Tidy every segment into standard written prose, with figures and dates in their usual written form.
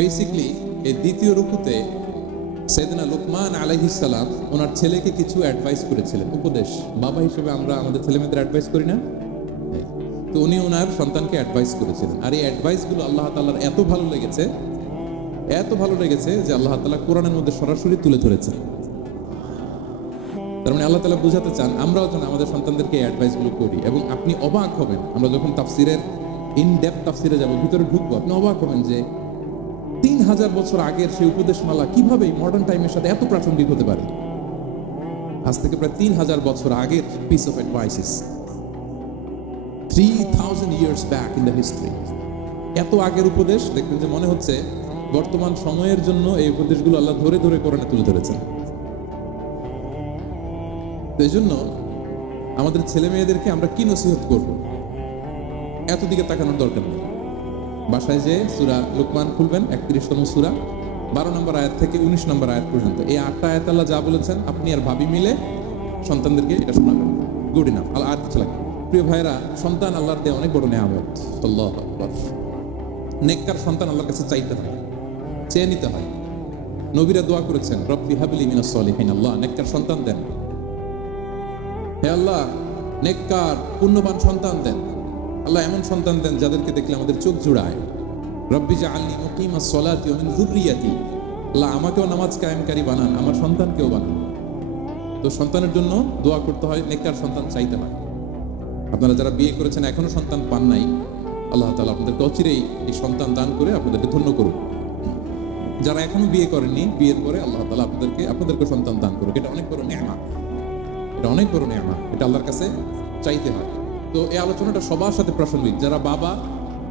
Basically এই দ্বিতীয় রুকুতে সাইয়েদনা লুকমান আলাইহিস সালাম ওনার ছেলেকে কিছু অ্যাডভাইস করেছিলেন, উপদেশ। বাবা হিসেবে আমরা আমাদের ছেলেমেয়েদের অ্যাডভাইস করি না? তো উনি ওনার সন্তানকে অ্যাডভাইস করেছিলেন, আর এই অ্যাডভাইসগুলো আল্লাহ তাআলার এত ভালো লেগেছে যে আল্লাহ তাআলা কোরআনের মধ্যে সরাসরি তুলে ধরেছেন। তার মানে আল্লাহ তাআলা বোঝাতে চান আমরাও যেন আমাদের সন্তানদেরকে এই অ্যাডভাইসগুলো করি। এবং আপনি অবাক হবেন, আমরা যখন তাফসিরের ইন ডেপথ তাফসিরে যাব, ভিতরে ঢুকবো, আপনি অবাক হবেন যে 3000 বছর আগের সেই উপদেশমালা কিভাবে মডার্ন টাইমের সাথে এত প্রাসঙ্গিক হতে পারে। আজ থেকে প্রায় 3000 বছর আগের piece of advises, 3000 years back in the history। এত আগের উপদেশ, দেখবেন যে মনে হচ্ছে বর্তমান সময়ের জন্য এই উপদেশগুলো আল্লাহ ধরে ধরে কোরআনে তুলে ধরেছেন। তো এই জন্য আমাদের ছেলে মেয়েদেরকে আমরা কি নসিহত করব, এত দিকে তাকানোর দরকার নেই। বাসায় যে সূরা লুকমান খুলবেন, 31তম সূরা, 12 নম্বর আয়াত থেকে 19 নম্বর আয়াত পর্যন্ত, এই 8টা আয়াত আল্লাহ যা বলেছেন আপনি আর ভাবি মিলে সন্তানদেরকে এটা শোনাবেন। Good enough. আর কিছু লাগে? প্রিয় ভাইরা, সন্তান আল্লাহর দেওয়া অনেক বড় নেয়ামত। আল্লাহু আকবার। নেককার সন্তান আল্লাহর কাছে চাইতে হয়, চেয়ে নিতে হয়। নবীরা দোয়া করেছেন, রব্বি হাবলি মিনাস সলিহিন, আল্লাহ নেককার সন্তান দেন, হে আল্লাহ নেককার পুণ্যবান সন্তান দেন, আল্লাহ এমন সন্তান দেন যাদেরকে দেখলে আমাদের চোখ জুড়ায়। রব্বি জাআলনি মুকিমাস সলাতি ওয়া মিন যুররিয়াতি, আল্লাহ আমাকেও নামাজ কায়েমকারী বানান, আমার সন্তানকেও বানান। তো সন্তানের জন্য দোয়া করতে হয়, নেককার সন্তান চাইতে হয়। আপনারা যারা বিয়ে করেছেন এখনো সন্তান পান নাই, আল্লাহ তাআলা আপনাদেরকে অচিরেই এই সন্তান দান করে আপনাদেরকে ধন্য করুন। যারা এখনো বিয়ে করেননি, বিয়ের পরে আল্লাহ তাআলা আপনাদেরকে সন্তান দান করুক। এটা অনেক বড় নেয়ামত, এটা আল্লাহর কাছে চাইতে হয়। তো এই আলোচনাটা সবার সাথে প্রাসঙ্গিক। যারা বাবা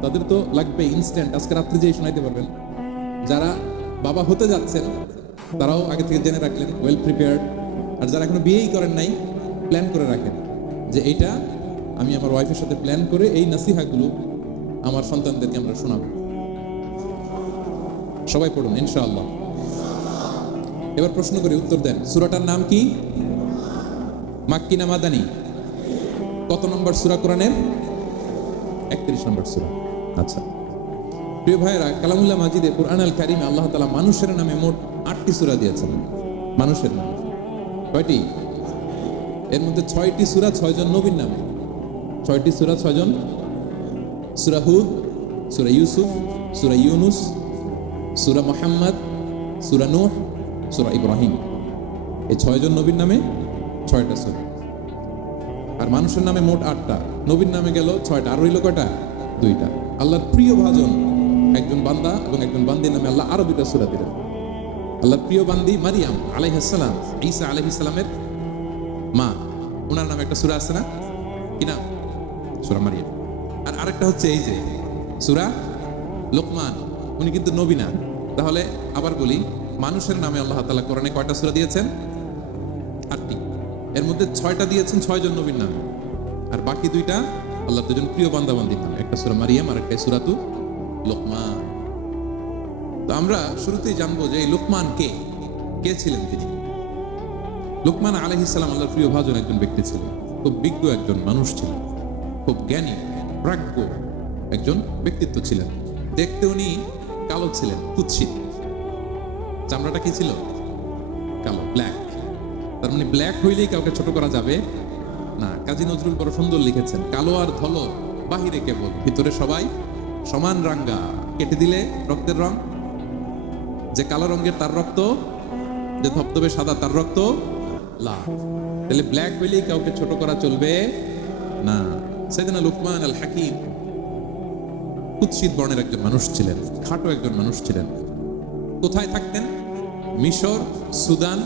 তাদের তো লাগবে ইনস্ট্যান্ট, আজকে রাত্রে যেই শোনাইতে পারবেন। যারা বাবা হতে যাচ্ছেন তারাও আগে থেকে জেনে রাখলেন, ওয়েল প্রিপেয়ার্ড। আর যারা এখনো বিয়েই করেন নাই, প্ল্যান করে রাখেন যে এইটা আমি আমার ওয়াইফের সাথে প্ল্যান করে এই নাসিহাগুলো আমার সন্তানদেরকে আমরা শোনাবো। সবাই পড়ুন ইনশাআল্লাহ। এবার প্রশ্ন করি, উত্তর দেন। সূরাটার নাম কি? মাক্কি না মাদানী? কত নম্বর সূরা কোরআনের? 31 নম্বর সূরা। আচ্ছা প্রিয় ভাইরা, কালামুল্লাহ মাজিদে কুরআন আল কারীমে আল্লাহ তাআলা মানুষের নামে মোট 8টি সূরা দিয়েছেন। মানুষের নামে কয়টি? এর মধ্যে 6টি সূরা 6 জন নবীর নামে। 6টি সূরা 6 জন। সূরা হুদ, সূরা ইউসুফ, সূরা ইউনুস, সূরা মুহাম্মদ, সূরা নূহ, সূরা ইব্রাহিম। এই 6 জন নবীর নামে 6টা সূরা। আর মানুষের নামে মোট 8টা, নবীর নামে গেল 6টা, আর রইল কয়টা? 2টা। আল্লাহর প্রিয় ভাজন একজন বান্দা এবং একজন বান্দির নামে আল্লাহ আরো 2টা সূরা দিলেন। আল্লাহর প্রিয় বান্দি মারিয়াম আলাইহিস সালাম, ঈসা আলাইহিস সালামের মা, ওনার নামে একটা সূরা আছে না? কি নাম? সূরা মারিয়াম। আর আরেকটা হচ্ছে এই যে সূরা লুকমান, উনি কিন্তু নবী না। তাহলে আবার বলি, মানুষের নামে আল্লাহ তাআলা কোরআনে কয়টা সূরা দিয়েছেন? 8টি। এর মধ্যে 6টা দিয়েছেন 6 জন নবীর নামে, আর বাকি 2টা আল্লাহর 2জন প্রিয় বান্দা বান্দির নামে। একটা সূরা মারিয়াম আর একটা সূরাতু লুকমান। তো আমরা শুরুতেই জানবো যে এই লুকমান কে ছিলেন তিনি। লুকমান আলাইহিস সালাম আল্লাহর প্রিয় ভাজন একজন ব্যক্তি ছিলেন, খুব বিজ্ঞ একজন মানুষ ছিলেন, খুব জ্ঞানী প্রাজ্ঞ একজন ব্যক্তিত্ব ছিলেন। দেখতে উনি কালো ছিলেন, কুৎসিত। চামড়াটা কি ছিল? কালো, ব্ল্যাক। তার মানে ব্ল্যাক হইলেই কাউকে ছোট করা যাবে না। কাজী নজরুল বড় সুন্দর লিখেছেন, কালো আর ধলো বাহিরে কেবল, ভিতরে সবাই সমান রাঙ্গা। কেটে দিলে রক্তের রং, যে কালো রঙের তার রক্ত, যে ধবধবে সাদা তার রক্ত লাল। তাহলে ব্ল্যাক হইলেই কাউকে ছোট করা চলবে না। সাইয়েদনা লুকমান আল হাকিম কুৎসিত বর্ণের একজন মানুষ ছিলেন, খাটো একজন মানুষ ছিলেন। কোথায় থাকতেন? মিশর, সুদান,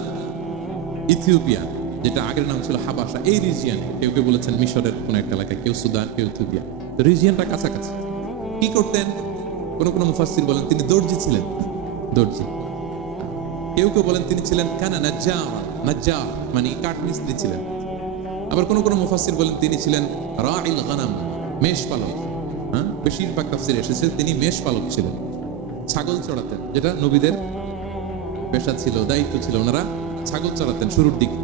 ইথিওপিয়া, যেটা আগের নাম ছিল হাবাসা, এই রিজিয়নে। কেউ কেউ বলেছেন মিশরের কোন একটা এলাকায়, কেউ সুদান, কেউ ইথিওপিয়া। তো রিজিয়নটা কাছাকাছি। কি করতেন? কোন মুফাসসির বলেন তিনি দর্জি ছিলেন, দর্জি। কেউ কেউ বলেন তিনি ছিলেন কানা নাজ্জার, মানে কাঠ মিস্ত্রি ছিলেন। আবার কোন মুফাসসির বলেন তিনি ছিলেন রাইল গানাম, মেষ পালক। বেশিরভাগ তাফসিরে এসেছে তিনি মেষ পালক ছিলেন, ছাগল চড়াতেন, যেটা নবীদের পেশা ছিল, দায়িত্ব ছিল। ওনারা ছাগল চড়াতেন শুরুর দিকে।